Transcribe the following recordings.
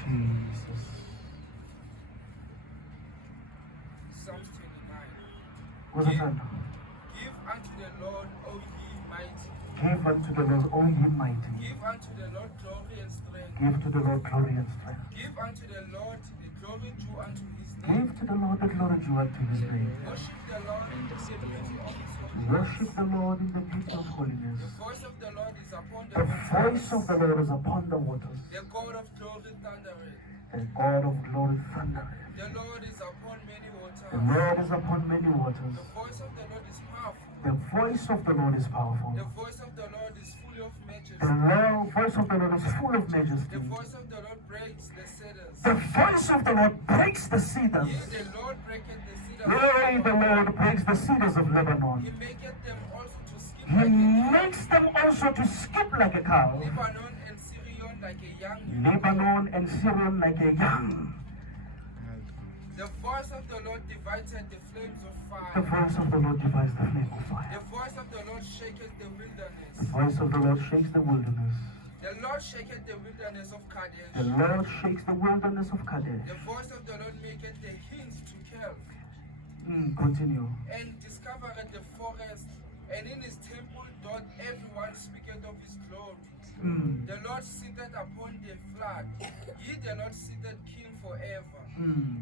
Jesus. Psalms 29. Kusasana. Give unto the Lord, O ye mighty. Give unto the Lord, all ye mighty. Give unto the Lord glory and strength. Give to the Lord glory and strength. Give unto the Lord the glory due unto his name. Give to the Lord the glory due unto his name. Worship the Lord in the beauty of his holiness. Worship the Lord in the beauty of holiness. The voice of the Lord is upon the The waters. voice of the Lord is upon the waters. The God of glory thundereth. The God of glory thundereth. The Lord is upon many waters. The Lord is upon many waters. The voice of the Lord is powerful. The voice of the Lord is powerful. The voice of the Lord is full of majesty. The voice of the Lord is full of majesty. The voice of the Lord breaks the cedars. The voice of the Lord breaks the cedars. Yea, the Lord breaketh the cedars. Yea, the Lord breaks the cedars of He Lebanon. maketh them also to skip He like a makes them also to skip like a cow. Lebanon and Syrian like a young. Lebanon and Syrian like a young. The voice of the Lord divided the flames of The fire. voice of the Lord divides the flame of The fire. voice of the Lord shaketh the wilderness. The voice of the Lord shakes the wilderness. The Lord shaketh the wilderness of The Kadesh. Lord shakes the wilderness of Kadesh. The voice of the Lord maketh the hills to calve, Continue. and discovereth the forest, and in his temple doth everyone speaketh of his glory. The Lord sitteth upon the flood, ye the Lord sitteth king forever.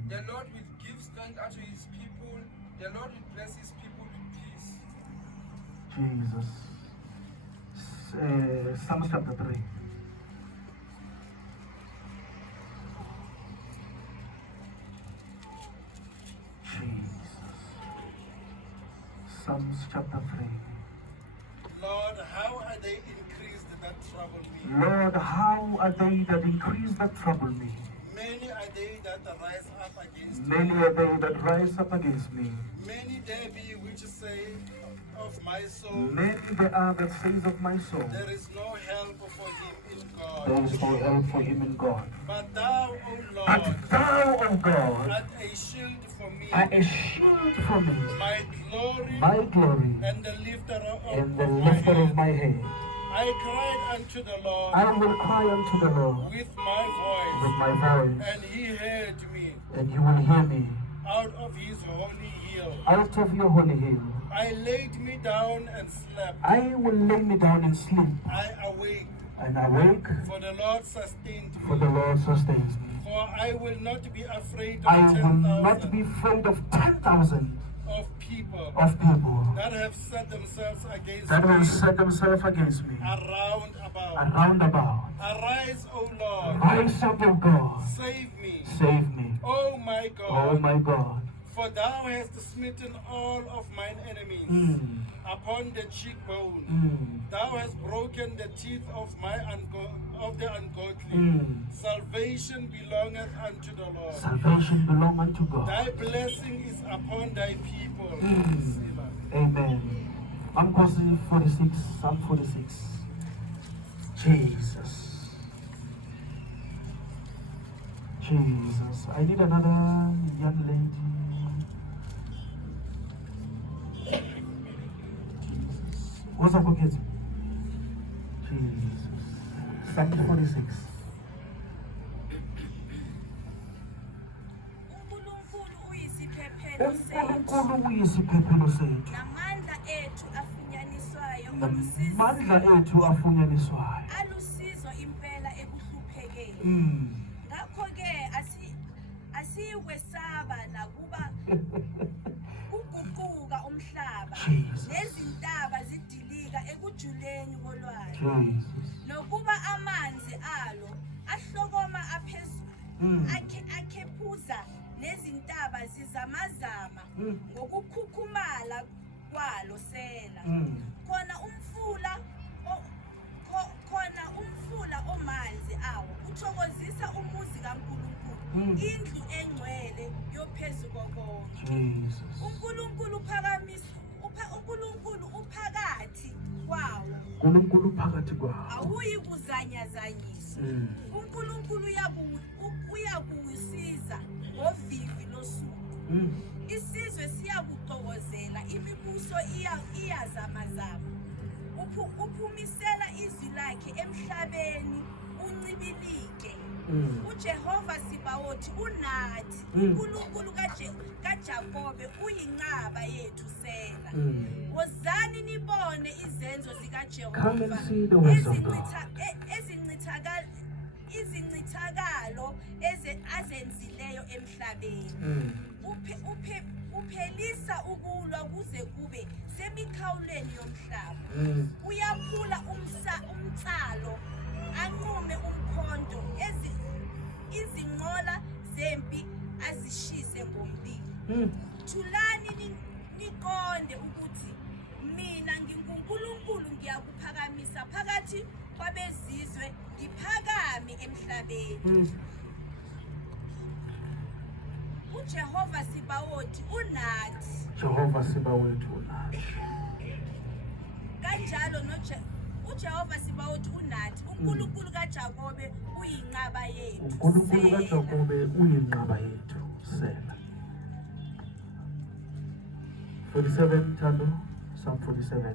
The Lord will give strength unto his people, the Lord will bless his people with peace. Jesus. Psalms chapter 3. Jesus. Psalms chapter 3. Lord, how are they increased that trouble me? Lord, how are they that increase that trouble me? Many are they that rise up against me. Many are they that rise up against me. Many there be which say of my soul, Many there are that says of my soul, there is no help for him in there God. is no help for him in God. But thou, O But Lord, thou, O God, art a shield for me, art a shield for me, my glory, my glory, and the lifter of and the my lifter of head. my head. I cried unto the Lord I will cry unto the Lord with my voice, with my voice, and he heard me and you will hear me out of his holy hill. out of your holy hill. I laid me down and slept. I will lay me down and sleep, I awake, and awake, for the Lord sustained for me. the Lord sustains me. For I will not be afraid of I will not 10,000 be afraid of 10,000 of people of people that have set themselves against that will me set themselves against me around about. around about. Arise, O Lord, Rise up, O God, save me, save me, O my oh God, my God. for thou hast smitten all of mine enemies upon the cheekbone. Thou hast broken the teeth of the ungodly. Salvation belongeth unto the Lord. Salvation belong unto God. Thy blessing is upon thy people. Selah. Amen. Psalm 46, Psalm 46. Jesus. Jesus. I need another young lady. What's up, kids? Jesus. Psalm 46. uNkulunkulu uyisiphephelo sethu uNkulunkulu uyisiphephelo sethu, namandla ethu afunyaniswayo olusizo namandla ethu afunyaniswayo. alusizo impela ekuhluphekeni. Ngakho-ke asiyikwesaba nakuba kuguquka umhlaba Jesus. nezintaba zidilika ekujuleni kolwandle, Jesus. nokuba amanzi alo ahlokoma aphezulu akhephuza nezintaba zizamazama ngokukhukhumala kwalo sela. Khona umfula omanzi awo uthokozisa umuzi kaNkulunkulu, indlu engcwele yophezu kokonke. Jesus. uNkulunkulu uphakathi kwawo, uNkulunkulu phakathi kwawo. awuyi kuzanyazanyiswa. uNkulunkulu uyakuwusiza ngovivi losuku. Isizwe siyakuxokozela, imibuso iyazamazama. Uphumisela izwi lakhe emhlabeni uncibilike. uJehova Sibawothi unathi, uNkulunkulu kaJakobe uyinqaba yethu sela. Wozani nibone izenzo Come and zikaJehova see the ways of God. izincithakalo azenzileyo emhlabeni. Uphelisa ukulwa kuze kube semikhawulweni yomhlaba. Uyaphula umtsalo, anqume umkhonto, izinqola zempi azishise ngomlilo. Thulani niqonde ukuthi mina nginguNkulunkulu, ngiyakuphakamisa phakathi kwabezizwe, ngiphakame emhlabeni. uJehova Sibawothi unathi. Jehovah Sabaoth unathi. Kanjalo uJehova Sibawothi unathi, uNkulunkulu kaJakobe uyinqaba yethu. uNkulunkulu kaJakobe uyinqaba yethu sela. 47 Thando, Psalm 47.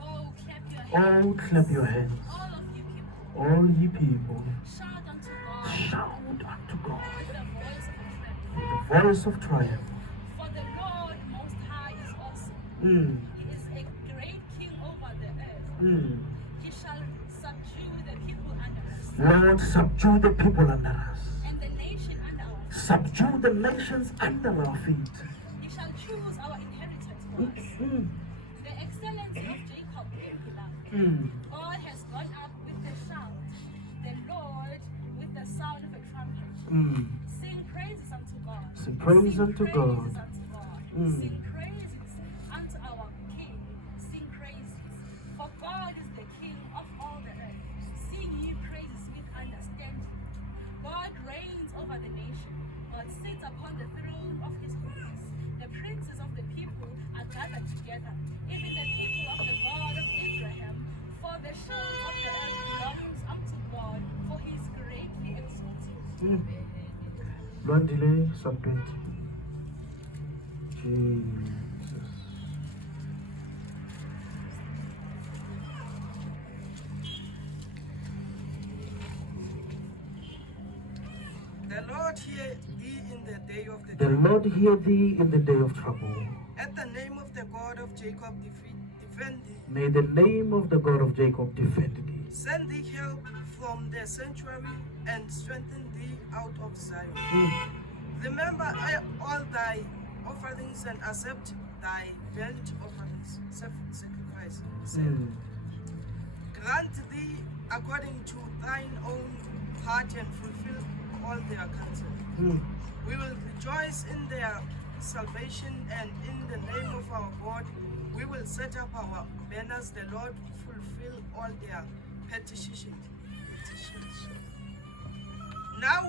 Oh, clap your hands. Oh, clap your hands, All of you people. all ye people. Shout unto God Shout unto God with the voice of triumph. with the voice of triumph. For the Lord Most High is awesome. He is a great king over the earth. He shall subdue the people under us, Lord, subdue the people under us. and the nation under our feet. Subdue the nations under our feet. He shall choose our inheritance for us. The excellency of Jacob is beloved. God has gone up with a shout, the Lord with the sound of a trumpet. Sing praises unto God. Sing praise Sing unto praises God. unto God. Sing praises unto our King. Sing praises. For God is the King of all the earth. Sing ye praises with understanding. God reigns over the nation. God sits upon the throne of his grace. The princes of the people are gathered together, even the people of the God of Abraham. For the shield of the earth belongs unto God, for he is greatly exalted. Lwandile, Psalm 20. Jesus. The Lord hear thee in the day of the The Lord hear thee in the day of trouble. At the name of the God of Jacob defend thee. May the name of the God of Jacob defend thee. Send thee help from the sanctuary and strengthen thee out of Zion. Remember all thy offerings and accept thy burnt offerings, sacrifice. Grant thee according to thine own heart and fulfill all their counsel. We will rejoice in their salvation, and in the name of our God we will set up our banners. The Lord fulfill all their petitions. Now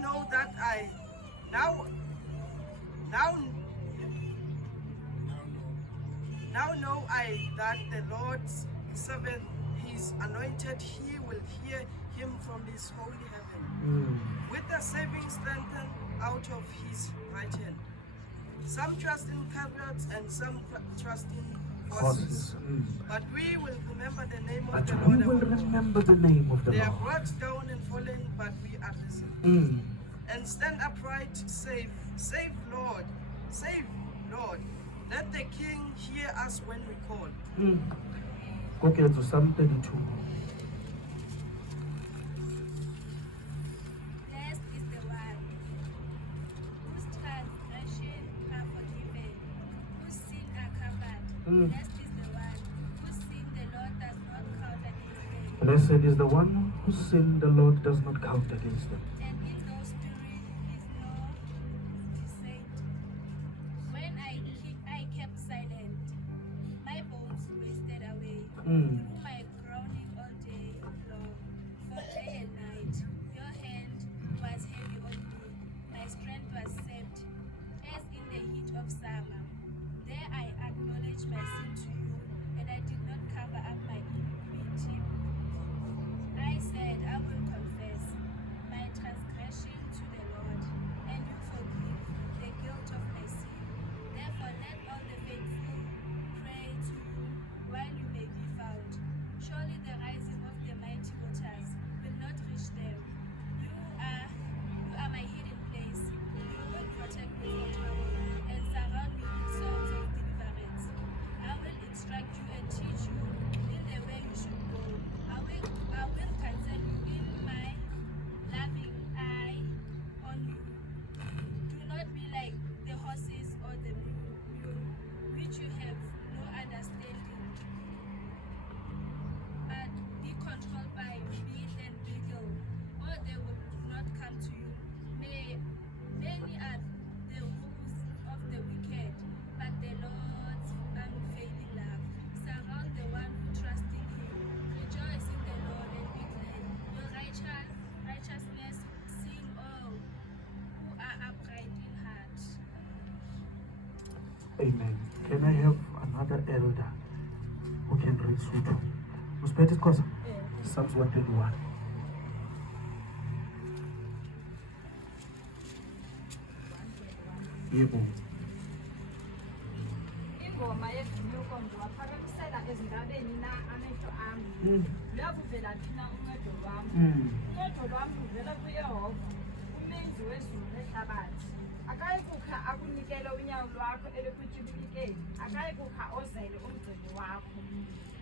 know that Now know I that the Lord's servant, his anointed, he will hear him from his holy heaven. With a saving strength out of his right hand. Some trust in chariots and some trust in horses. But we will remember the name of But the we Lord. will our God. remember the name of the They are Lord. brought down and fallen, but we are risen. And stand upright, save, Lord, save, Lord. Let the King hear us when we call. Okay, to Psalm 32. Blessed is the one whose transgressions are forgiven, whose sins are covered. Blessed is the one whose sin the Lord does not count against them. Blessed is the one whose sin the Lord does not count against them. And in those spirit is no deceit. When I kept silent, my bones wasted away through my groaning all day long. For day and night, your hand was heavy on me. My strength was sapped, as in the heat of summer. There I acknowledged my sin to you, and I did not cover up my iniquity. I said, I will confess my transgression Amen. Can I have another elder who can read Sotho? Usphethe Xhosa? Psalms 121. Yebo. Ingoma yezinyuko ngiwaphakamisela ezindabeni na amehlo ami. Luyakuvela thina uncedo lwami. Uncedo lwami luvela kuYehova, umenzi wezulu nehlabathi. Akayikukha akunikele unyawo lwakho elukutyibilikeni, akayikukha ozele umgcini wakho.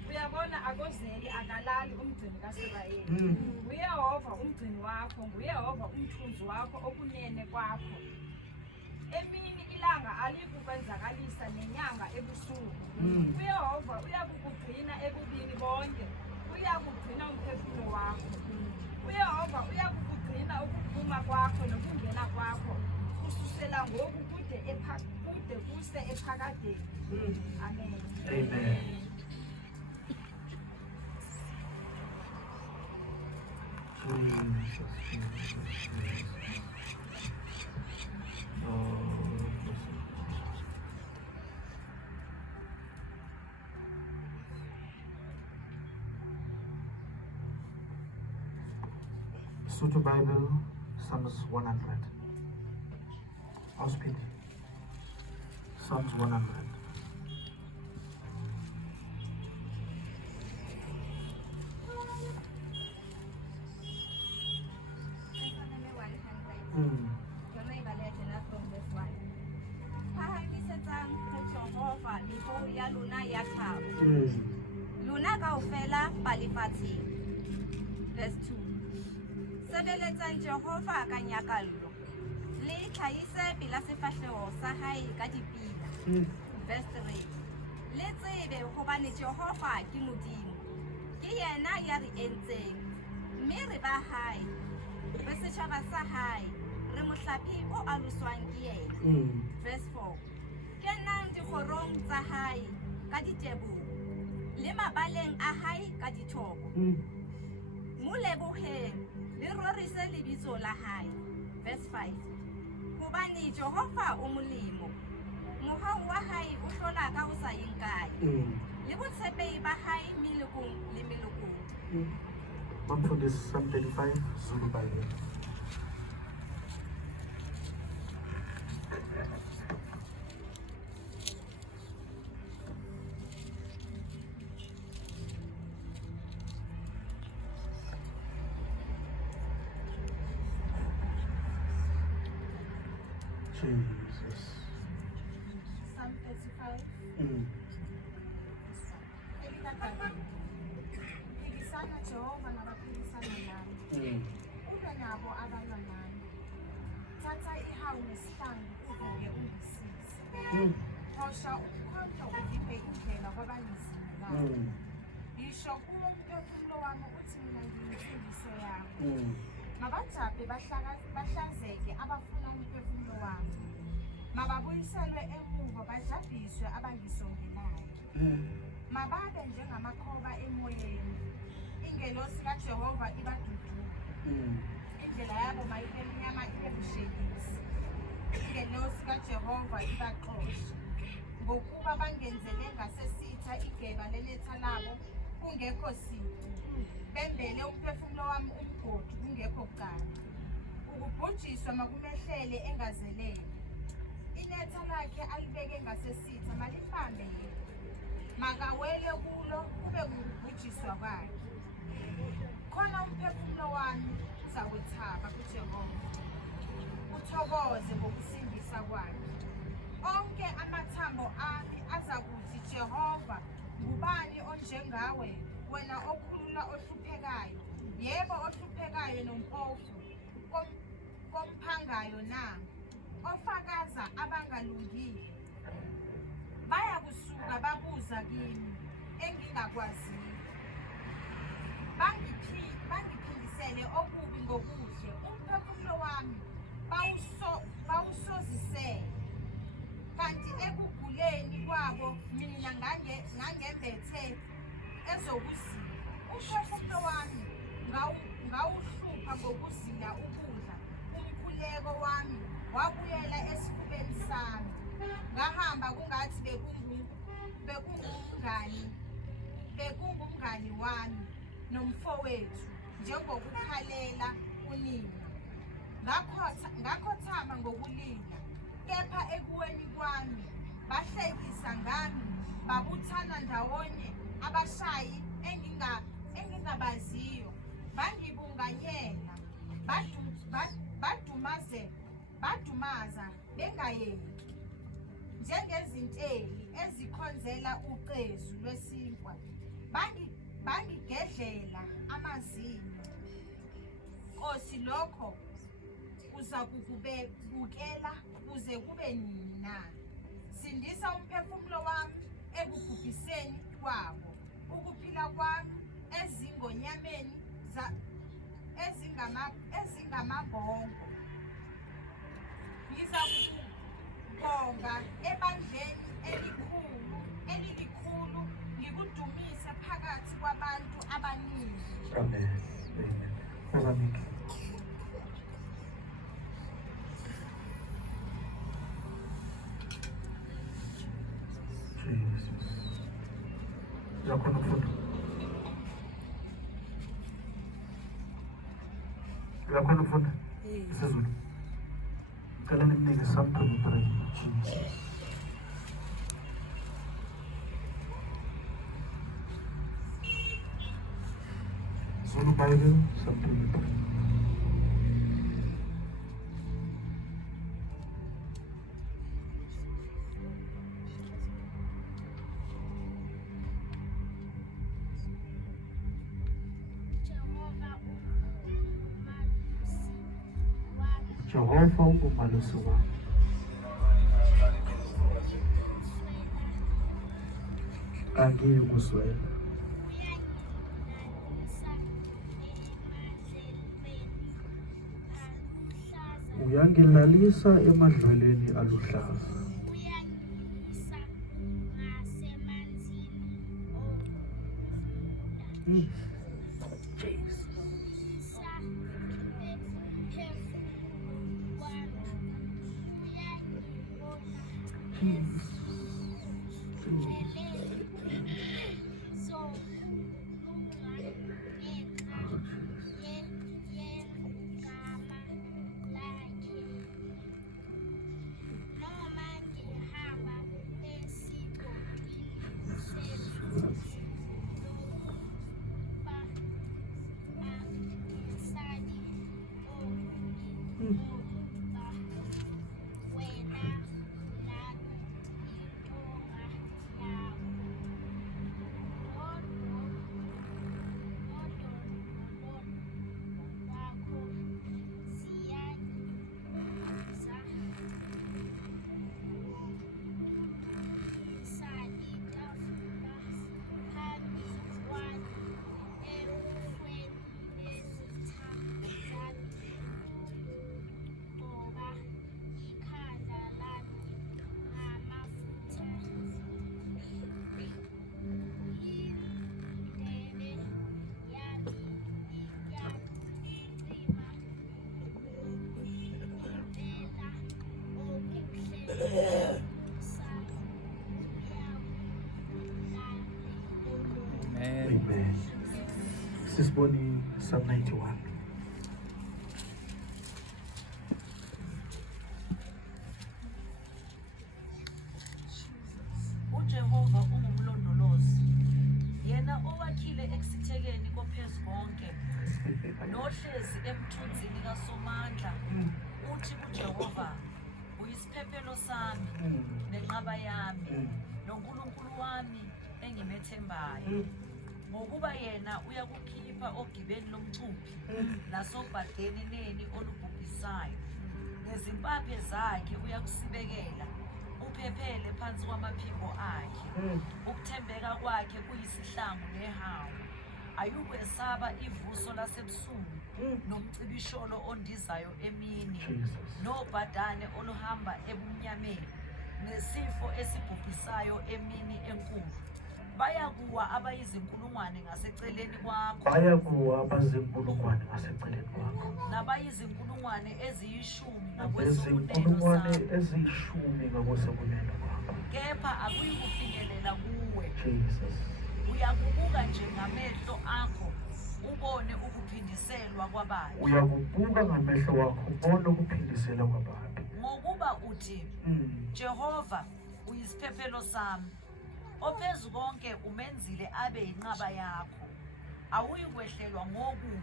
Uyabona akozeli akalali umgcini kaSirayeli. UYehova umgcini wakho, nguYehova umthunzi wakho okunene kwakho. Emini ilanga alikukwenzakalisa nenyanga ebusuku. UYehova uyakukugcina ebubini bonke, uyakugcina umphefumulo wakho. UYehova uyakukugcina ukuphuma kwakho nokungena kwakho, kususela ngoku kude kuse ephakadeni. Amen. Amen. Sotho Bible, Psalms 100. Auspeed. Psalms 100. Luna kaofela palifatshe. Verse 2. Sebeletsang Jehova ka nyakallo, le tlhaise pela sefahleho sa hae ka dipina. Verse 3. Le tsebe hobane Jehova ke Modimo, ke yena ya re entseng, mme re ba hae, re setjhaba sa hae, re mohlapi o aluswang ke yena. Verse 4. Kenang dikgorong tsa hae ka diteboho, le mabaleng a hae ka dithoko. Mo leboheng le rorise lebitso la hae. Verse 5. Hobane Jehova o molemo, mohau wa hae o hlola ka ho sa yeng kae, le botshepehi ba hae melokong le melokong. One for this Psalm 35, Zulu Bible. Jesus. Psalm 35. Phikisana Jehova nabaphikisana nami. Ulwe nabo abalwa nami. Thatha ihawu nesihlangu uvuke ungisize. Hosha umkhonto uvimbe indlela kwabangizibulayo. Yisho kuwo umphefumulo wami uthi mina ngiyinsindiso yakho. Mabajabhe bahlazeke abafuna umphefumulo wami. Mababuyiselwe emuva bajabhiswe abangisongelayo. Mababe njengamakhoba emoyeni. Ingelosi kaJehova ibaduduza. Indlela yabo mayibe mnyama ibe bushekisi. Ingelosi kaJehova ibaxoshe. Ngokuba bangenzele ngasesitha igeba lenetha labo kungekho sici. Bembele umphefumulo wami umgodi kungekho kuqala. Ukubhujiswa makumehlele engazelele. Inetha lakhe alibeke ngasesitha malibambe yena. Makawele kulo kube ngukubhujiswa kwakhe. Khona umphefumulo wami uzawethaba kuJehova, uthokoze ngokusindisa kwakhe. Onke amathambo ami azakuthi Jehova, ngubani onjengawe, wena okhulula ohluphekayo, yebo ohluphekayo nompofu, komphangayo na, ofakaza abangalungile. Bayakusuka babuza kimi engingakwaziyo. Bangiphilisele okubi ngokuhle, umphefumulo wami bawusozisele. Kanti ekuguleni kwabo mina ngangembethe ezokuzila. Umphefumulo wami ngawuhlupha ngokuzila ukudla. Umkhuleko wami wabuyela esifubeni sami. ngahamba kungathi bekungumngani wami nomfowethu njengokukhalela unina. Ngakhothama ngokulila, kepha ekuweni kwami bahlekisa ngami, babuthana ndawonye abashayi engingabaziyo, bangibunganyela, badumaza bengayeki, njengezinteli ezikhonzela ucezu lwesinkwa, bangigedlela amazinyo. Nkosi, lokho uza kukubekela kuze kube nini na? Sindisa umphefumulo wami ekubhubhiseni kwabo, ukuphila kwami ezingonyameni ezingamabhongo. Ngiza kukubonga ebandleni elilikhulu, ngikudumise phakathi kwabantu abaningi. Amen. Amen. Jesus. Uyakhona ukufunda? Uyakhona ukufunda? IsiZulu. Ngicela nikunike something to pray. Zulu Bible, something to pray. Jehova ungumalusi wami. Angiyi kuswela. Uyangilalisa emadlelweni aluhlaza. Amen. Sisiboni Psalm 91. uJehova ungumlondolozi, yena owakhile ekusithekeni koPhezukonke, nohlezi emthunzini kaSomandla. Uthi kuJehova, uyisiphephelo sami nenqaba yami, noNkulunkulu wami engimethembayo. Ngokuba yena uyakukhipha ogibeni lomcuphi nasobhadeni neni olubhubhisayo. Nezimpaphe zakhe uyakusibekela, uphephele phansi kwamaphimbo akhe. Ukuthembeka kwakhe kuyisihlangu nehawu. Ayukwesaba ivuso lasebusuku, nomcibisholo ondizayo emini, nobhadane oluhamba ebumnyameni, nesifo esibhubhisayo emini enkulu. bayakuwa abayizinkulungwane ngaseceleni kwakho bayakuwa abazinkulungwane ngaseceleni kwakho, nabayizinkulungwane eziyishumi ngakwesokunene nabezinkulungwane sakho, eziyishumi ngakwesokunene kwakho. kepha akuyi kufinyelela kuwe. Jesus. Uyakubuka nje ngamehlo akho ubone ukuphindiselwa kwababi, Uyakubuka ngamehlo wakho ubone ukuphindisela kwababi. ngokuba uthi, Jehova uyisiphephelo sami, ophezu konke umenzile abe yinqaba yakho. Awuyi kwehlelwa ngokubi,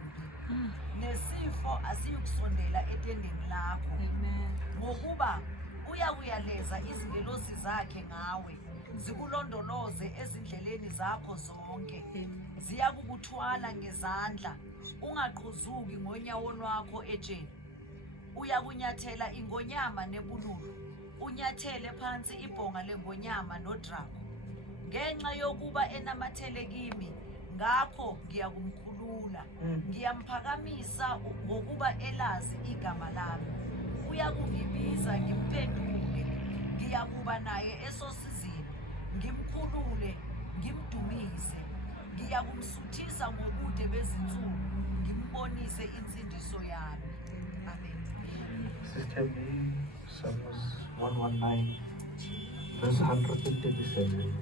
nesifo asiyukusondela etendeni lakho, ngokuba uyakuyaleza izingelosi zakhe ngawe, zikulondoloze ezindleleni zakho zonke. Ziyakukuthwala ngezandla, ungaqhuzuki ngonyawo lwakho etsheni. Uyakunyathela ingonyama nebululu, unyathele phansi ibhonga lengonyama nodrago. Ngenxa yokuba enamathele kimi, ngakho ngiyakumkhulula. Ngiyamuphakamisa ngokuba elazi igama lami. Uyakungibiza ngimphendule, ngiyakuba naye esosizini, ngimkhulule, ngimdumise. Ngiyakumsuthisa ngobude bezinsuku, ngimbonise insindiso yami. Amen. Sister me, Psalms 119, verse 137.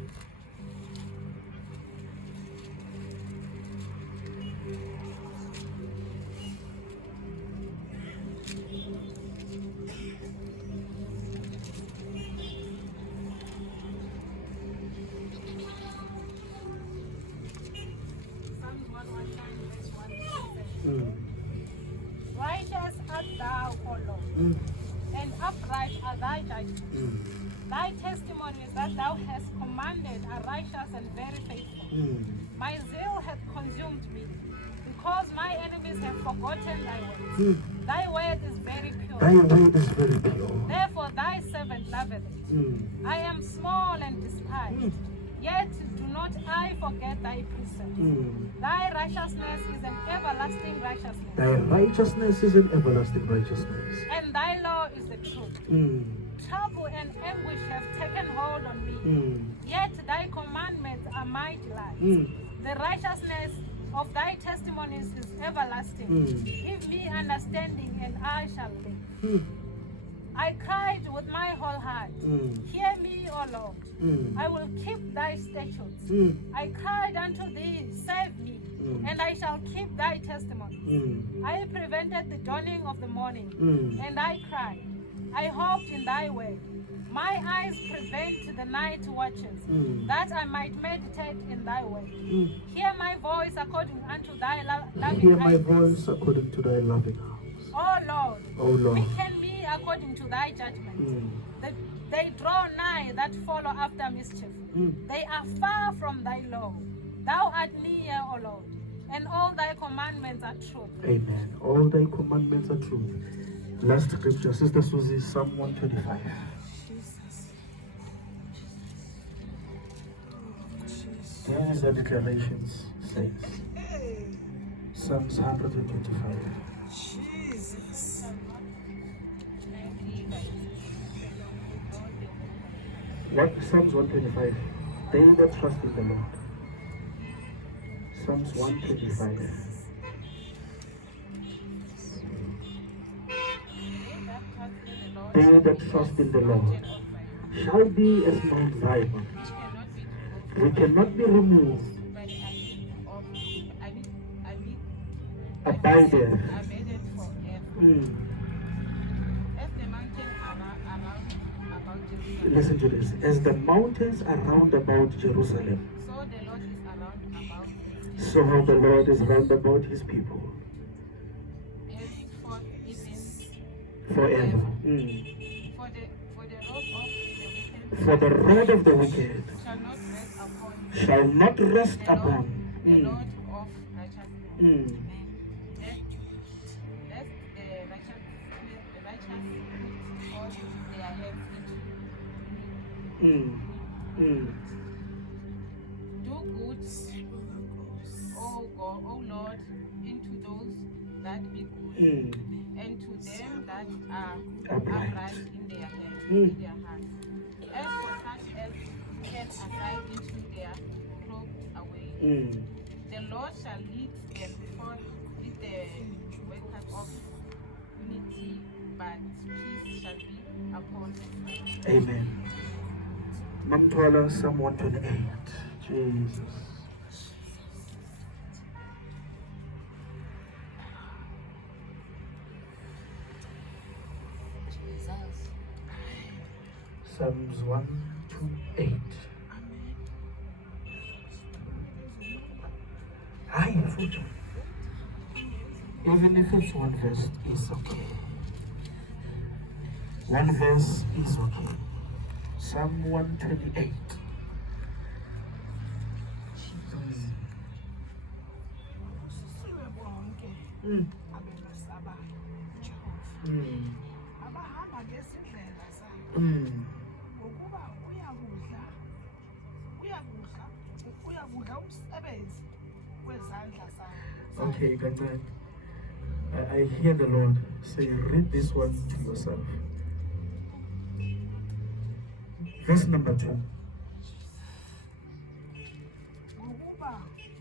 Psalms 119, verse 1. Righteous art thou, O Lord, and upright are thy judgments. Thy testimonies that thou hast commanded are righteous and very faithful. My zeal hath consumed me, because my enemies have forgotten thy words. Thy word is very Thy pure. word is very pure. Therefore thy servant loveth it. I am small and despised, yet do not I forget thy precepts. Thy righteousness is an everlasting righteousness, Thy righteousness is an everlasting righteousness. and thy law is the truth. Trouble and anguish have taken hold on me, yet thy commandments are my delight. The righteousness of thy testimonies is everlasting. Give me understanding, and I shall live. I cried with my whole heart, hear me, O Lord. I will keep thy statutes. I cried unto thee, save me, and I shall keep thy testimonies. I prevented the dawning of the morning, and I cried. I hoped in thy word. My eyes prevent the night watches, that I might meditate in thy word. Hear my voice according unto thy loving Hear my kindness. voice according to thy loving arms. O Lord, O Lord. quicken me according to thy judgment. They draw nigh that follow after mischief. They are far from thy law. Thou art near, O Lord, and all thy commandments are truth. Amen. All thy commandments are true. Last scripture, Sister Susie, Psalm 125. These are declarations, saints. Psalms 125. What Psalms 125? They that trust in the Lord. Psalms 125. They that trust in the Lord shall be as Mount Zion. We cannot be removed. Abideth. Listen to this. As the mountains are round about Jerusalem, so the Lord is round about his people forever. For the rod of the wicked shall not rest upon the Lord of righteousness. Lest the righteous put their heads into. Do good, O Lord, into those that be good, and to them that are upright in their hearts. As for such as turn aside into their The Lord shall lead them forth with the weapon of unity, but peace shall be upon them. Amen. Mamtwala, Psalm 128. Jesus. Psalms 128. Aye, futhi. Even if it's one verse, it's okay. One verse is okay. Psalm 128. Mm. abahamba ngesindlela sakhe ngokuba uyakudla umsebenzi wezandla zakhe. Okay, Ganyan. I hear the Lord say, read this one to yourself. Verse number 2. Ngokuba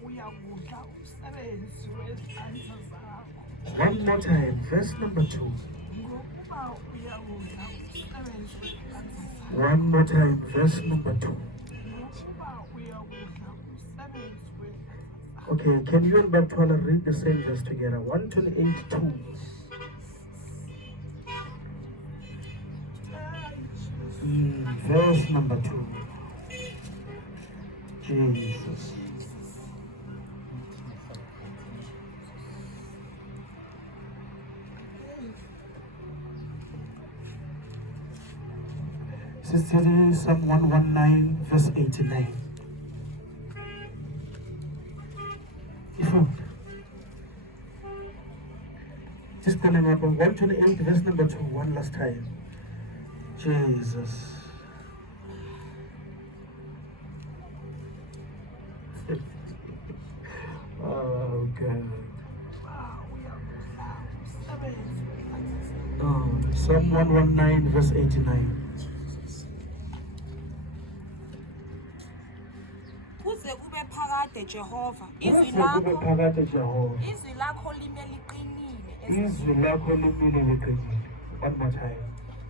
uyakudla umsebenzi wezandla zakho. One more time, verse number 2. Ngokuba uyakudla umsebenzi wezandla zakho. One more time, verse number 2. Ngokuba uyakudla umsebenzi wezandla zakho. Okay, can you and Baptwala read the same verse together? 128, 2. Verse number 2. Jesus. Sister, Psalm 119, verse 89. Just coming up on 128, verse number 2, one last time. Jesus. Oh, God. Psalm 119, verse 89. Kuze kube phakade Jehova, Kuze kube phakade Jehova. izwi lakho lime liqinile. Izwi lakho limile liqinile. One more time.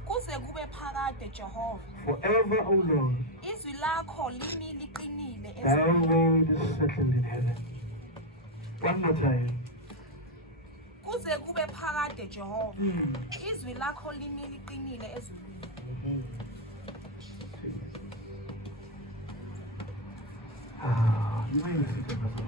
Kuze kube phakade Jehova, Forever, O Lord, izwi lakho limi liqinile. thy word is settled in heaven. One more time. Kuze kube phakade Jehova, izwi lakho limi liqinile ezulwini. You may be seated, Pastor.